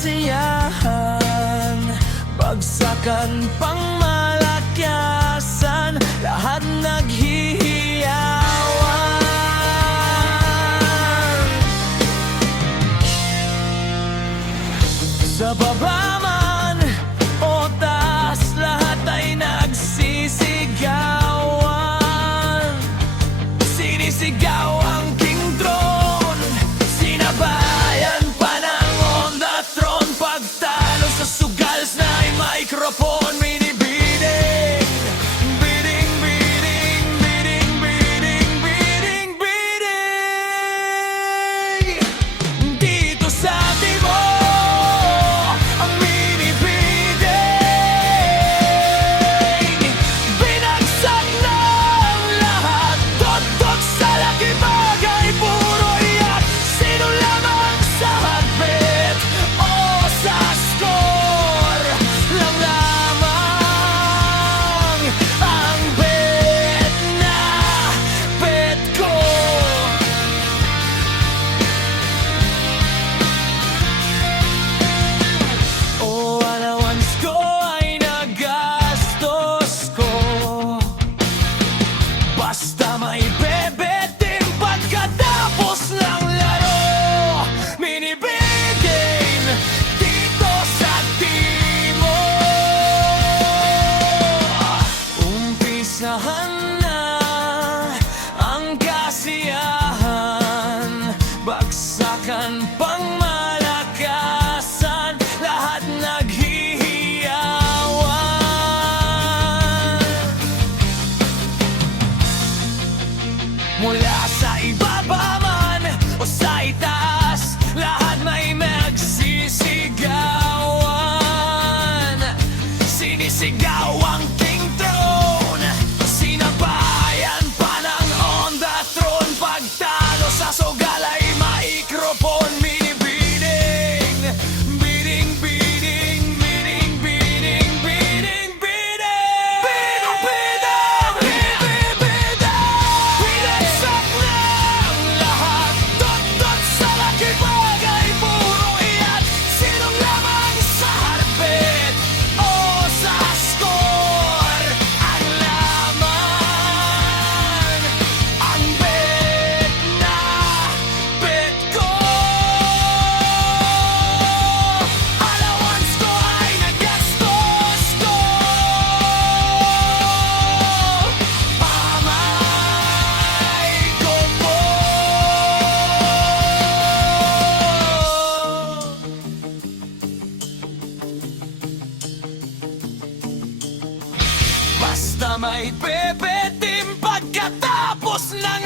kasiyahan, bagsakan pang malakyasan, lahat naghihiyawan. Sa baba man o taas, lahat ay nagsisigawan. Sinisigaw ang King Throne, sinabayan pa ng On the Throne. Pagtalo sa sugals na ay microphone, binibining, bidding, bidding, bidding, bidding, bidding, bidding. Dito sa Timo ang binibining, binagsak ng lahat, totok sa laki bagay, puro iyak. Sino lamang sa heartbeat o sa score lang lamang ang bet na bet ko. O allowance ko ay nagastos ko, basta may bebetim pagkatapos ng laro. Minibigin dito sa Timo, umpisahan na ang kasiyahan, bagsakan pang malakasan, lahat naghihiyawan. Mula sa ibaba man o sa itaas, lahat may magsisigawan. Sinisigaw ang King Throne, sinabayan pa ng On the Throne. Pagtalo sa sugal ay microphone, binibining, bidding, bidding, bidding, bidding, bidding, bidding, binibidang, binibidang. Binagsak ng lahat, tot-tot sa laki bagay, puro iyak. Sinong lamang sa heartbeat o sa score ang laman, ang bet na bet ko. Allowance ko ay nagastos ko, pamay ko po. Basta may bebetim pagkatapos ng